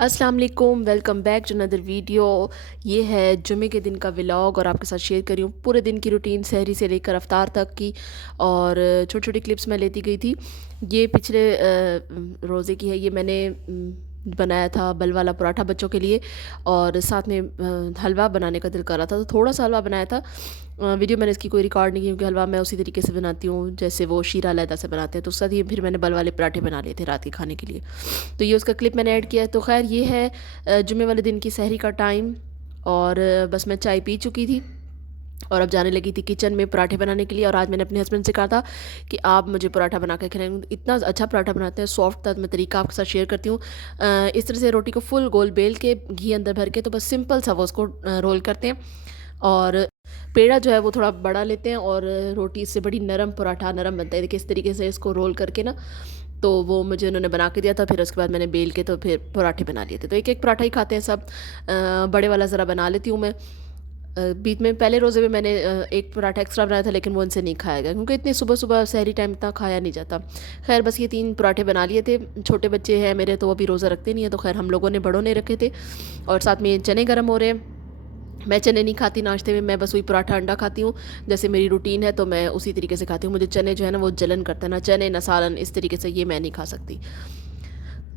अस्सलाम वालेकुम, welcome back to another video. ये है जुमे के दिन का व्लॉग और आपके साथ शेयर कर रही हूँ पूरे दिन की रूटीन, सहरी से लेकर अफ्तार तक की। और छोटी छोटी क्लिप्स मैं लेती गई थी। ये पिछले रोज़े की है। ये मैंने बनाया था बल वाला पराठा बच्चों के लिए, और साथ में हलवा बनाने का दिल कर रहा था तो थोड़ा सा हलवा बनाया था। वीडियो मैंने इसकी कोई रिकॉर्ड नहीं की क्योंकि हलवा मैं उसी तरीके से बनाती हूँ जैसे वो शीरा अलहदा से बनाते हैं, तो उसके साथ ही फिर मैंने बल वाले पराठे बना लिए थे रात के खाने के लिए। तो ये उसका क्लिप मैंने ऐड किया है। तो खैर ये है जुमे वाले दिन की सहरी का टाइम। और बस मैं चाय पी चुकी थी और अब जाने लगी थी किचन में पराठे बनाने के लिए। और आज मैंने अपने हस्बैंड से कहा था कि आप मुझे पराठा बना के खिलाएंगे। इतना अच्छा पराठा बनाते हैं, सॉफ्ट था। मैं तरीका आपके साथ शेयर करती हूँ। इस तरह से रोटी को फुल गोल बेल के घी अंदर भर के, तो बस सिंपल सा वो उसको रोल करते हैं। और पेड़ा जो है वो थोड़ा बड़ा लेते हैं और रोटी इससे बड़ी नरम पराठा नरम बनता है। देखिए इस तरीके से इसको रोल करके ना, तो वो मुझे उन्होंने बना के दिया था। फिर उसके बाद मैंने बेल के तो फिर पराठे बना लिए थे। तो एक एक पराठा ही खाते हैं सब। बड़े वाला ज़रा बना लेती हूँ मैं। बीच में पहले रोज़े में मैंने एक पराठा एक्स्ट्रा बनाया था, लेकिन वो उनसे नहीं खाया गया क्योंकि इतनी सुबह सुबह सहरी टाइम इतना खाया नहीं जाता। खैर बस ये 3 पराठे बना लिए थे। छोटे बच्चे हैं मेरे तो वो भी रोज़ा रखते नहीं है, तो खैर हम लोगों ने बड़ों ने रखे थे। और साथ में चने गर्म हो रहे हैं। मैं चने नहीं खाती नाश्ते में, मैं बस वही पराठा अंडा खाती हूँ। जैसे मेरी रूटीन है तो मैं उसी तरीके से खाती हूँ। मुझे चने जो है ना वो जलन करता है, ना चने ना सालन, इस तरीके से ये मैं नहीं खा सकती।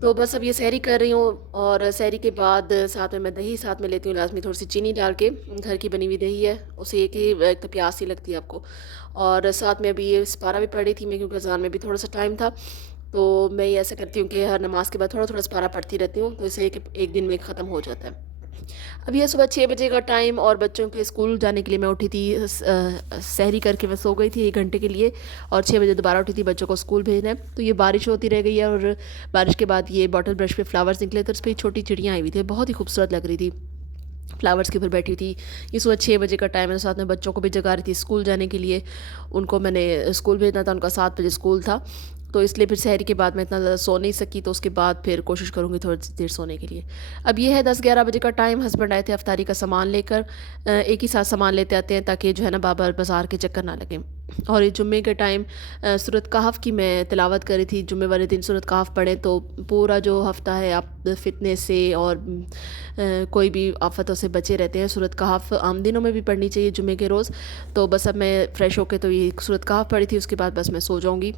तो बस अब ये सहरी कर रही हूँ। और सहरी के बाद साथ में मैं दही साथ में लेती हूँ लाजमी, थोड़ी सी चीनी डाल के। घर की बनी हुई दही है, उसे एक तो प्यास सी लगती है आपको। और साथ में अभी ये सपारा भी पड़ी थी मैं, क्योंकि अज़ान में भी थोड़ा सा टाइम था। तो मैं ये ऐसा करती हूँ कि हर नमाज के बाद थोड़ा थोड़ा सपारा पढ़ती रहती हूँ, तो इससे एक दिन में ख़त्म हो जाता है। अब ये सुबह 6 बजे का टाइम और बच्चों के स्कूल जाने के लिए मैं उठी थी। सहरी करके मैं सो गई थी 1 घंटे के लिए, और 6 बजे दोबारा उठी थी बच्चों को स्कूल भेजना है। तो ये बारिश होती रह गई है, और बारिश के बाद ये बॉटल ब्रश पे फ्लावर्स निकले, तो उस पर छोटी चिड़ियाँ आई हुई थी, बहुत ही खूबसूरत लग रही थी। फ्लावर्स के ऊपर बैठी थी। ये सुबह 6 बजे का टाइम है, साथ में बच्चों को भी जगा रही थी स्कूल जाने के लिए। उनको मैंने स्कूल भेजना था, उनका 7 बजे स्कूल था। तो इसलिए फिर सहरी के बाद मैं इतना ज़्यादा सो नहीं सकी, तो उसके बाद फिर कोशिश करूँगी थोड़ी देर सोने के लिए। अब ये है 10-11 बजे का टाइम। हस्बैंड आए थे अफ्तारी का सामान लेकर। एक ही साथ सामान लेते आते हैं ताकि जो है ना बार बाज़ार के चक्कर ना लगें। और ये जुम्मे के टाइम सूरत कहफ़ की मैं तिलावत करी थी। जुम्मे वाले दिन सूरत कहफ़ पढ़ें तो पूरा जो हफ़्ता है आप फितने से और कोई भी आफतों से बचे रहते हैं। सूरत कहफ़ आम दिनों में भी पढ़नी चाहिए जुम्मे के रोज़। तो बस अब मैं फ़्रेश होकर तो ये सूरत कहफ़ पढ़ी थी, उसके बाद बस मैं सो जाऊँगी।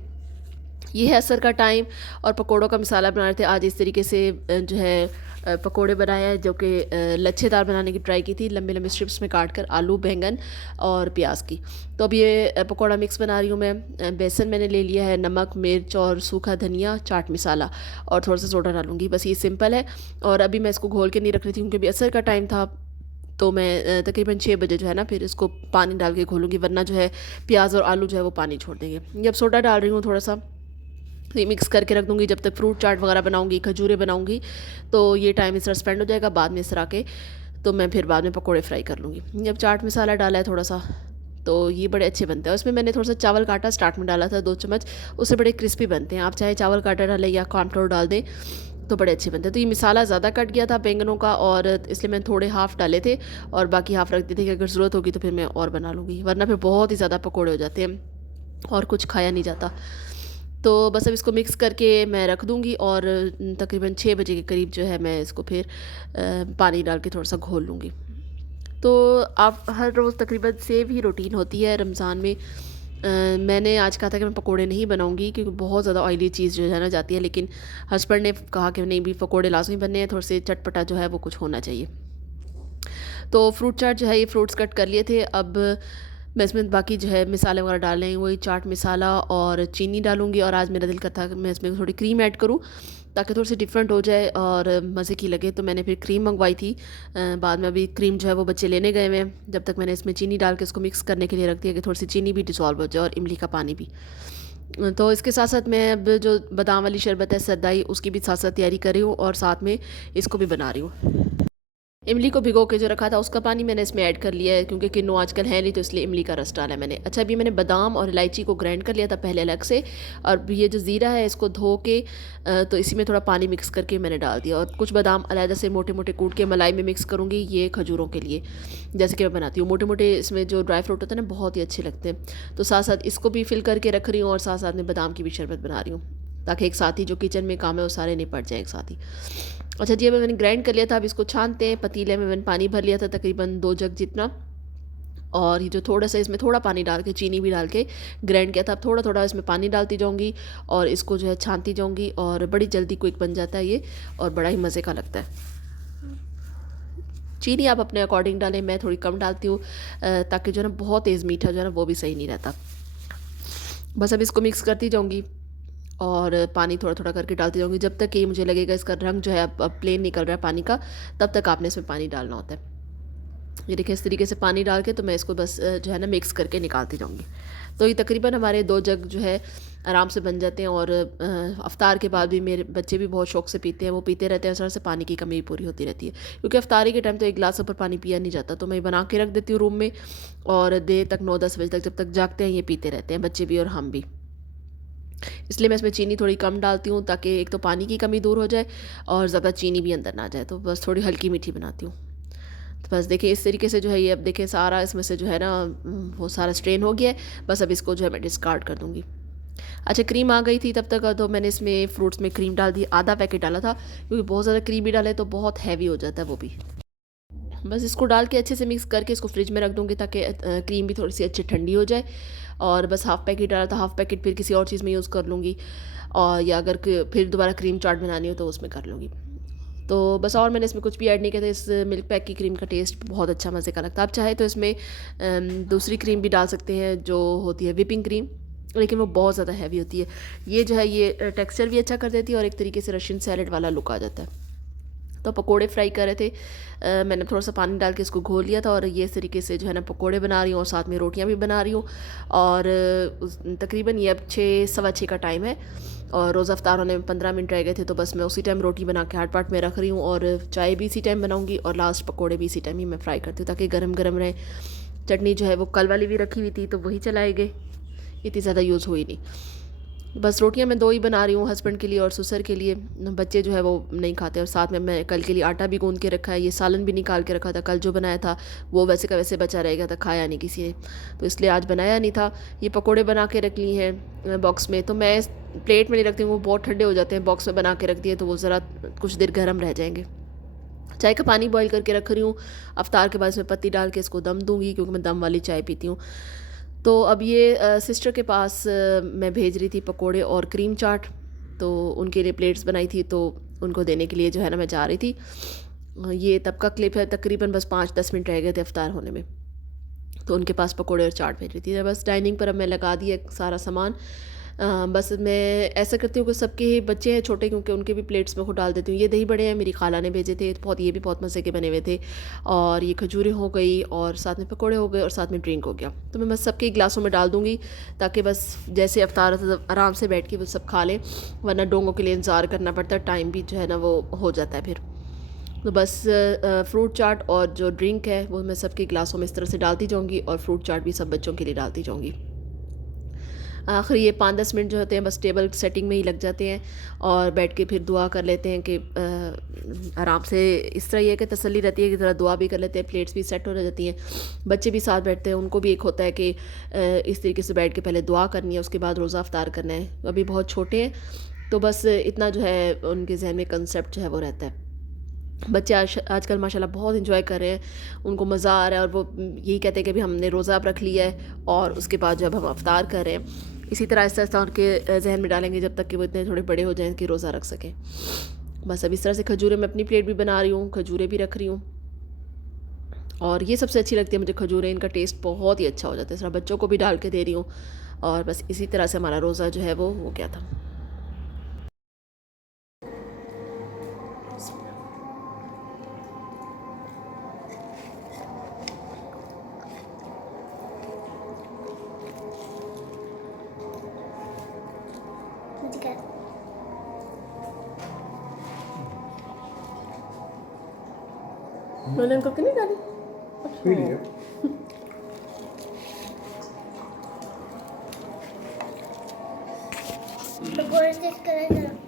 ये है असर का टाइम। और पकोड़ों का मसाला बना रहे थे आज। इस तरीके से जो है पकोड़े बनाए हैं, जो कि लच्छेदार बनाने की ट्राई की थी, लंबे लंबे स्ट्रिप्स में काट कर, आलू बैंगन और प्याज की। तो अब ये पकोड़ा मिक्स बना रही हूँ मैं। बेसन मैंने ले लिया है, नमक मिर्च और सूखा धनिया, चाट मसाला और थोड़ा सा सोडा डालूंगी, बस ये सिंपल है। और अभी मैं इसको घोल के नहीं रख रही थी क्योंकि अभी असर का टाइम था। तो मैं तकरीबन 6 बजे जो है ना फिर इसको पानी डाल के घोलूँगी, वरना जो है प्याज और आलू जो है वो पानी छोड़ देंगे। ये अब सोडा डाल रही हूँ थोड़ा सा, ये मिक्स करके रख दूँगी जब तक फ्रूट चाट वगैरह बनाऊँगी, खजूरें बनाऊँगी। तो ये टाइम इस तरह स्पेंड हो जाएगा। बाद में इस तरह के तो मैं फिर बाद में पकोड़े फ्राई कर लूँगी। जब चाट मसाला डाला है थोड़ा सा, तो ये बड़े अच्छे बनते हैं। उसमें मैंने थोड़ा सा चावल काटा स्टार्ट में डाला था 2 चम्मच, उससे बड़े क्रिस्पी बनते हैं। आप चाहे चावल काटा डालें या कॉर्नफ्लोर डाल दें तो बड़े अच्छे बनते हैं। तो ये मसाला ज़्यादा कट गया था बैंगनों का, और इसलिए मैंने थोड़े हाफ़ डाले थे और बाकी हाफ़ रख दिए थे कि अगर ज़रूरत होगी तो फिर मैं और बना लूँगी, वरना फिर बहुत ही ज़्यादा पकोड़े हो जाते हैं और कुछ खाया नहीं जाता। तो बस अब इसको मिक्स करके मैं रख दूँगी, और तकरीबन 6 बजे के करीब जो है मैं इसको फिर पानी डाल के थोड़ा सा घोल लूँगी। तो आप हर रोज़ तकरीबन सेम ही रूटीन होती है रमज़ान में। मैंने आज कहा था कि मैं पकोड़े नहीं बनाऊँगी क्योंकि बहुत ज़्यादा ऑयली चीज़ जो है ना जाती है, लेकिन हस्बैंड ने कहा कि नहीं भी पकोड़े लाजमी बनने हैं, थोड़े से चटपटा जो है वो कुछ होना चाहिए। तो फ्रूट चाट जो है ये फ्रूट्स कट कर लिए थे। अब मैं इसमें बाकी जो है मिसाले वगैरह डाल रही हूँ, वही चाट मसाला और चीनी डालूँगी। और आज मेरा दिल करता कि मैं इसमें थोड़ी क्रीम ऐड करूँ ताकि थोड़ी सी डिफरेंट हो जाए और मज़े की लगे। तो मैंने फिर क्रीम मंगवाई थी। बाद में अभी क्रीम जो है वो बच्चे लेने गए हुए हैं, जब तक मैंने इसमें चीनी डाल के इसको मिक्स करने के लिए रख दिया कि थोड़ी सी चीनी भी डिसॉल्व हो जाए और इमली का पानी भी। तो इसके साथ साथ मैं अब जो बादाम वाली शरबत है सरदाई, उसकी भी साथ साथ तैयारी कर रही हूँ और साथ में इसको भी बना रही हूँ। इमली को भिगो के जो रखा था उसका पानी मैंने इसमें ऐड कर लिया है क्योंकि किन्नू आजकल है नहीं, तो इसलिए इमली का रस डाला है मैंने। अच्छा अभी मैंने बादाम और इलायची को ग्राइंड कर लिया था पहले अलग से, और ये जो ज़ीरा है इसको धो के तो इसी में थोड़ा पानी मिक्स करके मैंने डाल दिया। और कुछ बादाम अलहदा से मोटे मोटे कूट के मलाई में मिक्स करूँगी, ये खजूरों के लिए जैसे कि मैं बनाती हूँ। मोटे मोटे इसमें जो ड्राई फ्रूट होता है ना बहुत ही अच्छे लगते हैं। तो साथ साथ इसको भी फिल करके रख रही हूँ और साथ साथ में बादाम की भी शरबत बना रही हूँ ताकि एक साथ ही जो किचन में काम है वो सारे निपट जाए एक साथ ही। अच्छा जी, अभी मैंने ग्राइंड कर लिया था, अब इसको छानते हैं। पतीले में मैंने पानी भर लिया था तकरीबन 2 जग जितना, और ये जो थोड़ा-सा इसमें थोड़ा पानी डाल के, चीनी भी डाल के ग्राइंड किया था। अब थोड़ा-थोड़ा इसमें पानी डालती जाऊँगी और इसको जो है छानती जाऊँगी, और बड़ी जल्दी क्विक बन जाता है ये, और बड़ा ही मज़े का लगता है। चीनी आप अपने अकॉर्डिंग डालें, मैं थोड़ी कम डालती हूँ ताकि जो है ना बहुत तेज़ मीठा जो है ना वो भी सही नहीं रहता। बस अब इसको मिक्स करती जाऊँगी और पानी थोड़ा-थोड़ा करके डालती जाऊँगी जब तक कि मुझे लगेगा इसका रंग जो है अब प्लेन निकल रहा है पानी का, तब तक आपने इसमें पानी डालना होता है। ये देखिए इस तरीके से पानी डाल के तो मैं इसको बस जो है ना मिक्स करके निकालती जाऊँगी। तो ये तकरीबन हमारे 2 जग जो है आराम से बन जाते हैं, और इफ्तार के बाद भी मेरे बच्चे भी बहुत शौक से पीते हैं, वो पीते रहते हैं। इस तरह से पानी की कमी पूरी होती रहती है, क्योंकि इफ्तारी के टाइम तो 1 गिलास ऊपर पानी पिया नहीं जाता, तो मैं बना के रख देती हूँ रूम में, और देर तक 9-10 बजे तक जब तक जागते हैं ये पीते रहते हैं, बच्चे भी और हम भी। इसलिए मैं इसमें चीनी थोड़ी कम डालती हूँ ताकि एक तो पानी की कमी दूर हो जाए और ज़्यादा चीनी भी अंदर ना जाए, तो बस थोड़ी हल्की मीठी बनाती हूँ। तो बस देखिए इस तरीके से जो है ये, अब देखिए सारा इसमें से जो है ना वो सारा स्ट्रेन हो गया है। बस अब इसको जो है मैं डिस्कार्ड कर दूँगी। अच्छा, क्रीम आ गई थी तब तक, तो मैंने इसमें फ्रूट्स में क्रीम डाल दी, आधा पैकेट डाला था, क्योंकि बहुत ज़्यादा क्रीम भी डाले तो बहुत हैवी हो जाता है वो भी। बस इसको डाल के अच्छे से मिक्स करके इसको फ्रिज में रख दूँगी ताकि क्रीम भी थोड़ी सी अच्छी ठंडी हो जाए। और बस हाफ़ पैकेट डाला था, हाफ़ पैकेट फिर किसी और चीज़ में यूज़ कर लूँगी, और या अगर फिर दोबारा क्रीम चाट बनानी हो तो उसमें कर लूँगी। तो बस, और मैंने इसमें कुछ भी ऐड नहीं किया था। इस मिल्क पैक की क्रीम का टेस्ट बहुत अच्छा मज़े का लगता है। आप चाहे तो इसमें दूसरी क्रीम भी डाल सकते हैं जो होती है विपिंग क्रीम, लेकिन वो बहुत ज़्यादा हैवी होती है। ये जो है ये टेक्सचर भी अच्छा कर देती है और एक तरीके से रशियन सैलेड वाला लुक आ जाता है। तो पकोड़े फ्राई कर रहे थे, मैंने थोड़ा सा पानी डाल के इसको घोल लिया था, और ये इस तरीके से जो है ना पकोड़े बना रही हूँ और साथ में रोटियाँ भी बना रही हूँ। और तकरीबन ये अब 6 सवा 6 का टाइम है, और रोज़ा अफ्तार होने में 15 मिनट रह गए थे, तो बस मैं उसी टाइम रोटी बना के हाट पाट में रख रही हूँ, और चाय भी इसी टाइम बनाऊँगी, और लास्ट पकोड़े भी इसी टाइम ही मैं फ्राई करती हूँ ताकि गर्म गर्म रहे। चटनी जो है वो कल वाली भी रखी हुई थी तो वही चलाई गई, इतनी ज़्यादा यूज़ हुई नहीं। बस रोटियां मैं 2 ही बना रही हूँ, हस्बैंड के लिए और सुसर के लिए। बच्चे जो है वो नहीं खाते, और साथ में मैं कल के लिए आटा भी गूंद के रखा है, ये सालन भी निकाल के रखा था, कल जो बनाया था वो वैसे का वैसे बचा रहेगा था, खाया नहीं किसी ने, तो इसलिए आज बनाया नहीं था। ये पकोड़े बना के रख लिए हैं बॉक्स में, तो मैं प्लेट में नहीं रखती हूँ, वो बहुत ठंडे हो जाते हैं। बॉक्स में बना के रख दिए तो वो ज़रा कुछ देर गर्म रह जाएंगे। चाय का पानी बॉईल करके रख रही हूँ, अफ्तार के बाद इसमें पत्ती डाल के इसको दम दूँगी, क्योंकि मैं दम वाली चाय पीती हूँ। तो अब ये सिस्टर के पास मैं भेज रही थी पकोड़े और क्रीम चाट, तो उनके लिए प्लेट्स बनाई थी, तो उनको देने के लिए जो है ना मैं जा रही थी। ये तब का क्लिप है, तकरीबन बस 5-10 मिनट रह गए थे इफ्तार होने में, तो उनके पास पकोड़े और चाट भेज रही थी। बस डाइनिंग पर अब मैं लगा दिया सारा सामान। बस मैं ऐसा करती हूँ कि सबके बच्चे हैं छोटे, क्योंकि उनके भी प्लेट्स में खुद डाल देती हूँ। ये दही बड़े हैं, मेरी खाला ने भेजे थे, बहुत, ये भी बहुत मज़े के बने हुए थे। और ये खजूरें हो गई, और साथ में पकोड़े हो गए, और साथ में ड्रिंक हो गया। तो मैं बस सबके गिलासों में डाल दूँगी ताकि बस जैसे अफ्तार आराम से बैठ के वो सब खा लें, वरना डोंगों के लिए इंतज़ार करना पड़ता है, टाइम भी जो है ना वो हो जाता है फिर। तो बस फ्रूट चाट और जो ड्रिंक है वो मैं सबके गिलासों में इस तरह से डालती जाऊँगी, और फ्रूट चाट भी सब बच्चों के लिए डालती जाऊँगी। आखिर ये 5-10 मिनट जो होते हैं बस टेबल सेटिंग में ही लग जाते हैं, और बैठ के फिर दुआ कर लेते हैं कि आराम से। इस तरह ये कि तसल्ली रहती है कि ज़रा दुआ भी कर लेते हैं, प्लेट्स भी सेट हो जाती हैं, बच्चे भी साथ बैठते हैं, उनको भी एक होता है कि इस तरीके से बैठ के पहले दुआ करनी है, उसके बाद रोज़ा अफ्तार करना है। अभी बहुत छोटे हैं, तो बस इतना जो है उनके जहन में कंसेप्ट जो है वो रहता है। बच्चे आजकल माशाल्लाह बहुत इंजॉय कर रहे हैं, उनको मज़ा आ रहा है, और वो यही कहते हैं कि अभी हमने रोज़ा अब रख लिया है, और उसके बाद जब हम अफ्तार कर रहे हैं, इसी तरह आहिस्ता आहिस्ता उनके जहन में डालेंगे जब तक कि वो इतने थोड़े बड़े हो जाएं कि रोज़ा रख सकें। बस अब इस तरह से खजूरें मैं अपनी प्लेट भी बना रही हूँ, खजूरें भी रख रही हूँ, और ये सबसे अच्छी लगती है मुझे खजूरें, इनका टेस्ट बहुत ही अच्छा हो जाता है। सारा बच्चों को भी डाल के दे रही हूँ, और बस इसी तरह से हमारा रोज़ा जो है वो हो गया था। मैंने इनको कितनी डाली? पी लिया। पकोड़े टेस्ट करें जरा।